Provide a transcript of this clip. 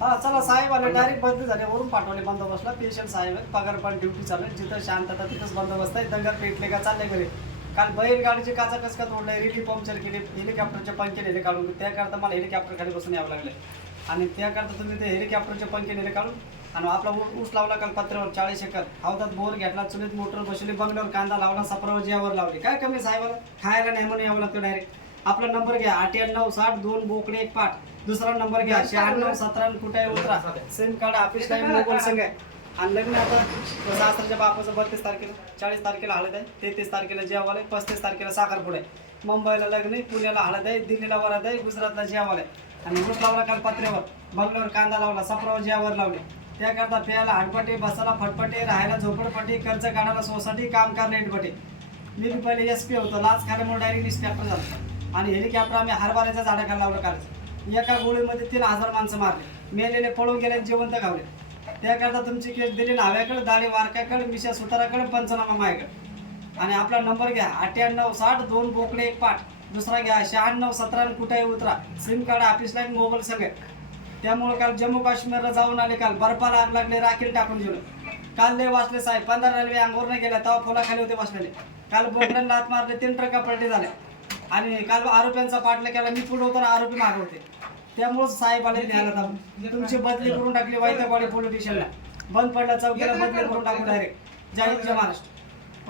हा चला साहेब आले डायरेक्ट बदली झाले वरून पाठवले बंदोबस्तला पेशंट साहेब आहेत पगार पण ड्युटी चालू आहे जिथं शांतता तिथंच बंदोबस्त आहे दंगा पेटले का चालले घरी काल बैलगाडीची काचा कसका तोडलाय रिली पंक्चर केली हेलिकॉप्टरचे पंखे नेले काढून त्याकरता मला हेलिकॉप्टर खाली बसून यावं लागले आणि त्याकरता तुम्ही ते हेलिकॉप्टरचे पंखे नेले काढून आणि आपला ऊस लावला काल पत्र्यावर 40 एकर हौदात बोर घेतला चुलीत मोटर बसवली बंगल्यावर कांदा लावला सपरावर जेवावर लावली काय कमी साहेबाला खायला नाही म्हणून यावं लागतं डायरेक्ट आपला नंबर घ्या 9890 2 बोकडे 1 पाठ दुसरा नंबर घ्या 9617 कुठे उतरा SIM card office time mobile संघ आहे आणि लग्न आता सासऱ्याच्या बापाचं 32 तारखेला 40 तारखेला हळद आहे 33 तारखेला जेवायला 35 तारखेला साखरपुडा आहे मुंबईला लग्न आहे पुण्याला हळद आहे दिल्लीला वरात आहे गुजरातला जेवायला आहे आणि ऊस लावला काल पत्र्यावर बंगल्यावर कांदा लावला सपरावर जेवावर लावले त्याकरता प्यायला हटपटे बसायला फटपटे राहायला झोपडपट्टी कर्ज काढायला सोसायटी काम करायला नेटपटे मी बी पहिले SP होतो लाच खाल्यामुळे डायरेक्ट इन्स्पेक्टर झालो आणि हेलिकॉप्टर आम्ही हरभऱ्याच्या झाडाखाली लावलं काल एका गोळीमध्ये 3000 माणसं मारले मेलेले पळून गेले जिवंत गावले त्याकरता तुमची केस दिली नाव्याकडे दाढी वारक्याकडे मिशा सुताराकडे पंचनामा मायाकडे आणि आपला नंबर घ्या 9890 2 बोकडे 1 पाठ दुसरा घ्या 9617 कुठे उतरा SIM card office line mobile सगळे त्यामुळे काल जम्मू काश्मीरला जाऊन आले काल बर्फाला आग लागले राखेल टाकून गेलो काल लय वाचले साहेब 15 रेल्वे अंगोरने गेल्या तेव्हा फुलाखाली होते बसलेले काल बोकड्याला लात मारले 3 ट्रका पलटी झाल्या आणि काल आरोपींचा पाठला केला मी पुढे होतो ना आरोपी मागे होते त्यामुळे साहेब आले न्यायला तुमची बदली करून टाकली वायदेवाडी पोलीस स्टेशनला बंद पडला चौकीला बदली करून टाकू डायरेक्ट जय हिंद जय महाराष्ट्र.